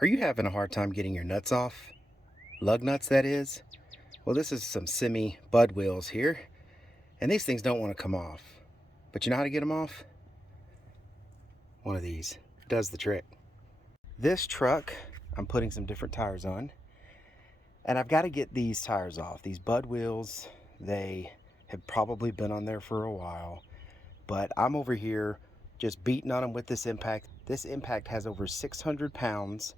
Are you having a hard time getting your nuts off? Lug nuts, that is? Well, this is some semi bud wheels here, and these things don't want to come off. But you know how to get them off? One of these does the trick. This truck, I'm putting some different tires on, and I've got to get these tires off. These bud wheels, they have probably been on there for a while, but I'm over here just beating on them with this impact. This impact has over 600 pounds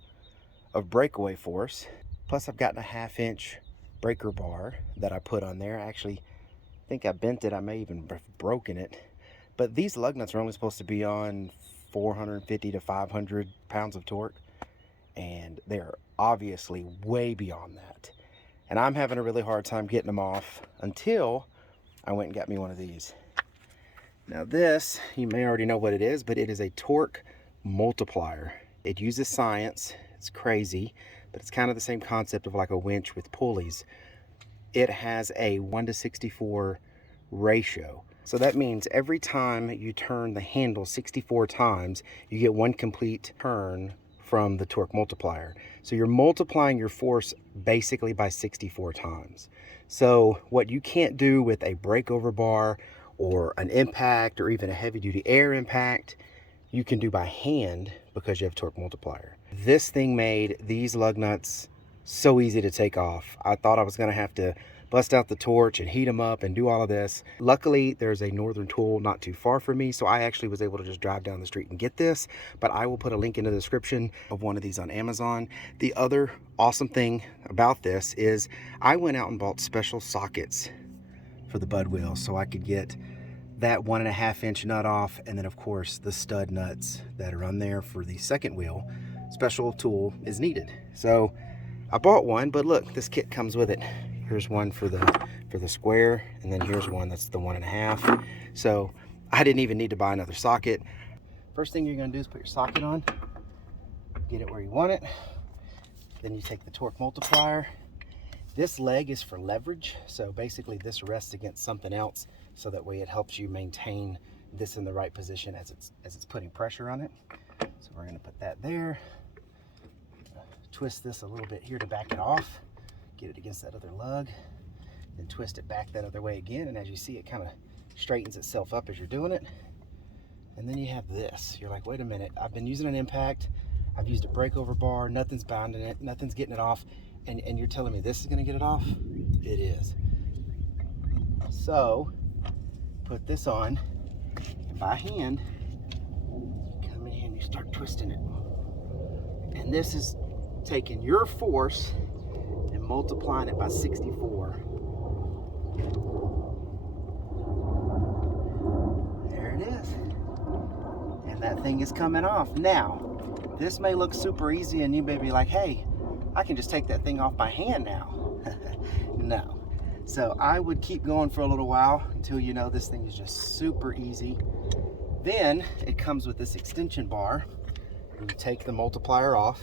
of breakaway force. Plus I've got a 1/2-inch breaker bar that I put on there. Actually, I think I bent it. I may even have broken it. But these lug nuts are only supposed to be on 450 to 500 pounds of torque, and they're obviously way beyond that. And I'm having a really hard time getting them off until I went and got me one of these. Now this, you may already know what it is, but it is a Torque Multiplier. It uses science. It's crazy, but it's kind of the same concept of like a winch with pulleys. It has a 1:64 ratio. So that means every time you turn the handle 64 times, you get one complete turn from the Torque Multiplier. So you're multiplying your force basically by 64 times. So what you can't do with a breakover bar or an impact or even a heavy duty air impact, you can do by hand because you have Torque Multiplier. This thing made these lug nuts so easy to take off. I thought I was gonna have to bust out the torch and heat them up and do all of this. Luckily, there's a Northern Tool not too far from me, so I actually was able to just drive down the street and get this, but I will put a link in the description of one of these on Amazon. The other awesome thing about this is I went out and bought special sockets for the bud wheels so I could get that 1.5-inch nut off, and then of course the stud nuts that are on there for the second wheel. Special tool is needed. So I bought one, but look, this kit comes with it. Here's one for the square, and then here's one that's the 1.5. So I didn't even need to buy another socket. First thing you're gonna do is put your socket on, get it where you want it. Then you take the Torque Multiplier. This leg is for leverage, so basically this rests against something else, so that way it helps you maintain this in the right position as it's putting pressure on it. So we're gonna put that there. Twist this a little bit here to back it off. Get it against that other lug. Then twist it back that other way again, and as you see, it kind of straightens itself up as you're doing it. And then you have this. You're like, wait a minute, I've been using an impact, I've used a breakover bar, nothing's bounding it, nothing's getting it off, and you're telling me this is gonna get it off? It is. So, put this on, and by hand, come in here and you start twisting it. And this is taking your force and multiplying it by 64. There it is. And that thing is coming off. Now, this may look super easy and you may be like, hey, I can just take that thing off by hand now. No. So I would keep going for a little while until you know this thing is just super easy. Then it comes with this extension bar. You take the multiplier off,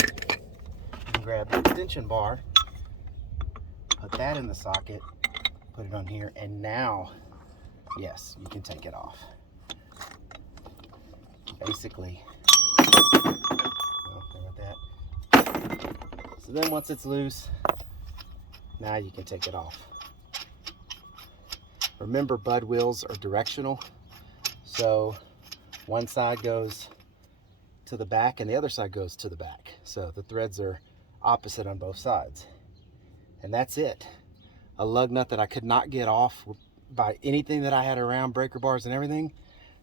you grab the extension bar, put that in the socket, put it on here, and now, yes, you can take it off. Basically, so then once it's loose, now you can take it off. Remember, bud wheels are directional, so one side goes to the back and the other side goes to the back. So the threads are opposite on both sides. And that's it. A lug nut that I could not get off by anything that I had around, breaker bars and everything.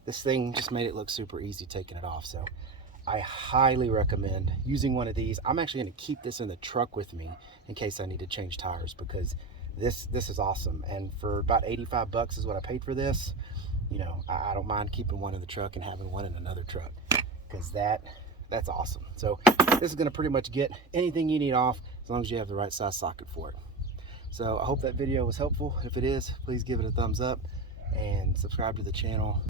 This thing just made it look super easy taking it off. So I highly recommend using one of these. I'm actually going to keep this in the truck with me in case I need to change tires, because this is awesome. And for about 85 bucks is what I paid for this. You know, I don't mind keeping one in the truck and having one in another truck, because that's awesome. So this is going to pretty much get anything you need off as long as you have the right size socket for it. So I hope that video was helpful. If it is, please give it a thumbs up and subscribe to the channel.